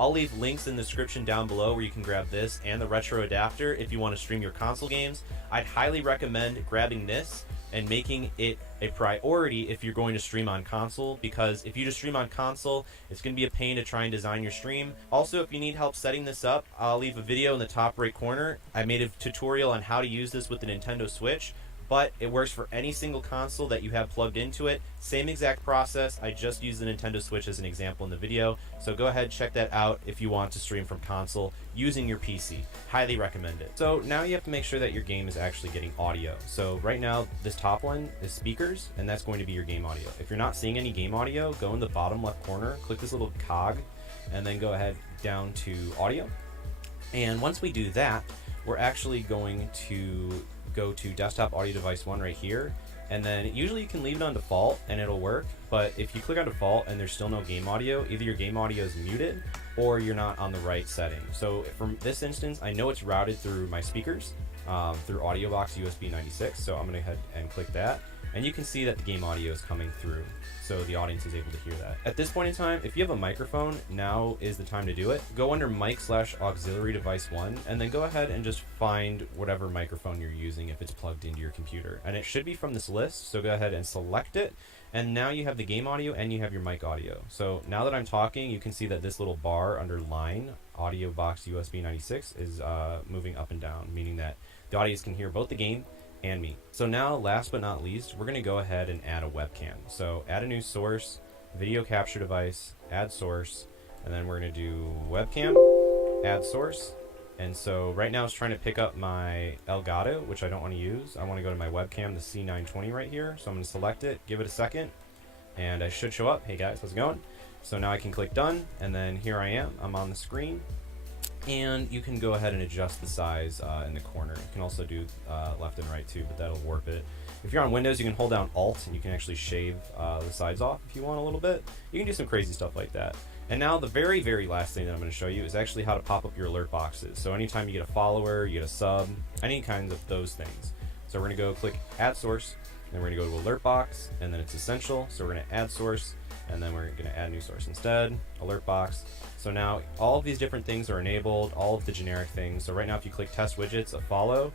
I'll leave links in the description down below where you can grab this and the retro adapter if you want to stream your console games. I'd highly recommend grabbing this and making it a priority if you're going to stream on console, because if you just stream on console, it's going to be a pain to try and design your stream. Also, if you need help setting this up, I'll leave a video in the top right corner. I made a tutorial on how to use this with the Nintendo Switch, but it works for any single console that you have plugged into it. Same exact process. I just used the Nintendo Switch as an example in the video, so go ahead and check that out if you want to stream from console using your PC. Highly recommend it. So now you have to make sure that your game is actually getting audio. So right now, this top one is speakers, and that's going to be your game audio. If you're not seeing any game audio, go in the bottom left corner, click this little cog, and then go ahead down to audio. And once we do that, we're actually going to go to desktop audio device 1 right here, and then usually you can leave it on default and it'll work, but if you click on default and there's still no game audio, either your game audio is muted or you're not on the right setting. So from this instance, I know it's routed through my speakers, through AudioBox USB 96, so I'm going to head and click that, and you can see that the game audio is coming through, so the audience is able to hear that. At this point in time, if you have a microphone, now is the time to do it. Go under mic/auxiliary device 1, and then go ahead and just find whatever microphone you're using if it's plugged into your computer. And it should be from this list, so go ahead and select it. And now you have the game audio and you have your mic audio. So now that I'm talking, you can see that this little bar under line, AudioBox USB 96, is moving up and down, meaning that the audience can hear both the game and me. So now, last but not least, we're going to go ahead and add a webcam. So add a new source, video capture device, add source, and then we're going to do webcam, add source. And so right now it's trying to pick up my Elgato, which I don't want to use. I want to go to my webcam, the C920 right here. So I'm going to select it, give it a second, and I should show up. Hey guys, how's it going? So now I can click done, and then here I am. I'm on the screen. And you can go ahead and adjust the size in the corner. You can also do left and right too, but that'll warp it. If you're on Windows, you can hold down Alt and you can actually shave the sides off if you want a little bit. You can do some crazy stuff like that. And now the very, very last thing that I'm going to show you is actually how to pop up your alert boxes. So anytime you get a follower, you get a sub, any kinds of those things. So we're going to go click Add Source, then we're going to go to Alert Box, and then it's Essential. So we're going to add source, and then we're going to add new source instead, Alert Box. So now all of these different things are enabled, all of the generic things. So right now if you click Test Widgets, a follow,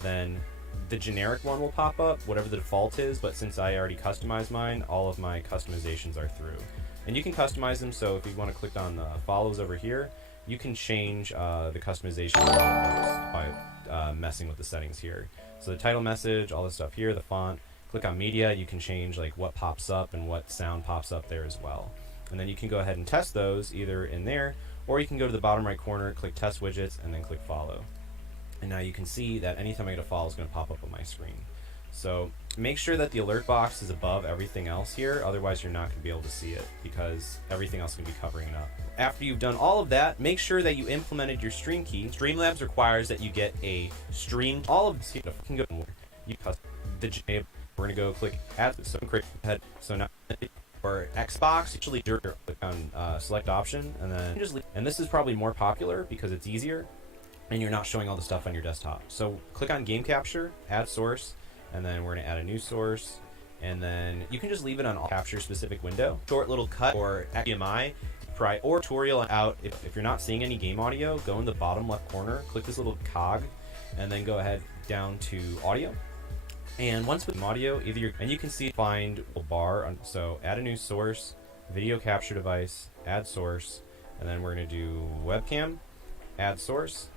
then the generic one will pop up, whatever the default is, but since I already customized mine, all of my customizations are through. And you can customize them, so if you want to click on the follows over here, you can change the customization by messing with the settings here. So the title message, all this stuff here, the font, click on media, you can change like what pops up and what sound pops up there as well. And then you can go ahead and test those either in there, or you can go to the bottom right corner, click Test Widgets, and then click Follow. And now you can see that anytime I get a follow, it's going to pop up on my screen. So make sure that the alert box is above everything else here, otherwise you're not going to be able to see it because everything else is going to be covering it up. After you've done all of that, make sure that you implemented your stream key. Streamlabs requires that you get a stream. All of this, you can go you custom the J. We're going to go click Add so create head. So now for Xbox, usually click on select option, and then just leave. And this is probably more popular because it's easier and you're not showing all the stuff on your desktop. So click on Game Capture, Add Source, and then we're going to add a new source, and then you can just leave it on all capture specific window. Short little cut or HDMI or tutorial out. If you're not seeing any game audio, go in the bottom left corner, click this little cog, and then go ahead down to audio. And once with audio, and you can see find a bar. So add a new source, video capture device, add source, and then we're going to do webcam, add source.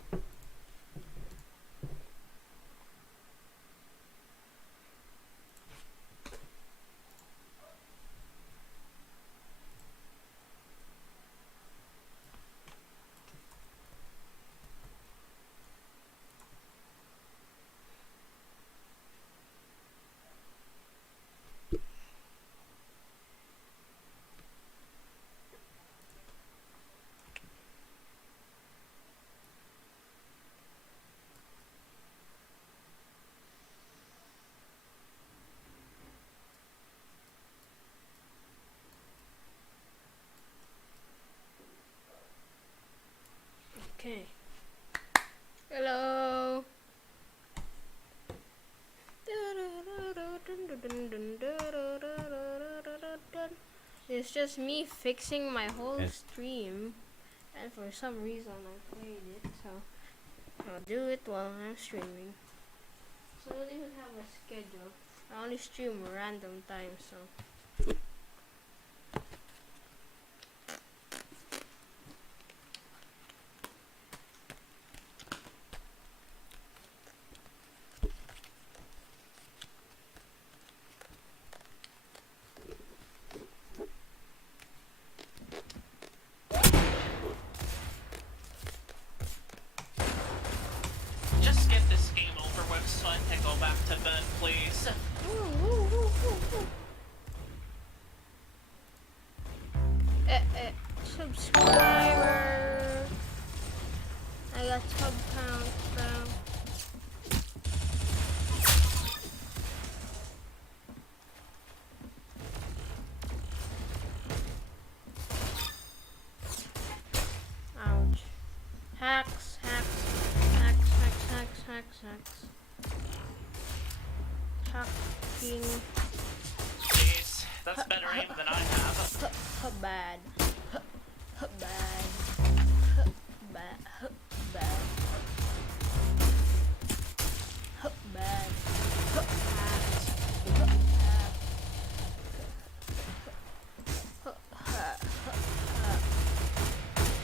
Okay. Hello. It's just me fixing my whole stream, And for some reason I played it, so I'll do it while I'm streaming. So I don't even have a schedule. I only stream random times, so. Just get this game over with so I can go back to bed, please. Subscriber. I got sub count now. Ouch. Hacks. Hacking. Jeez, that's better aim than I have. Bad.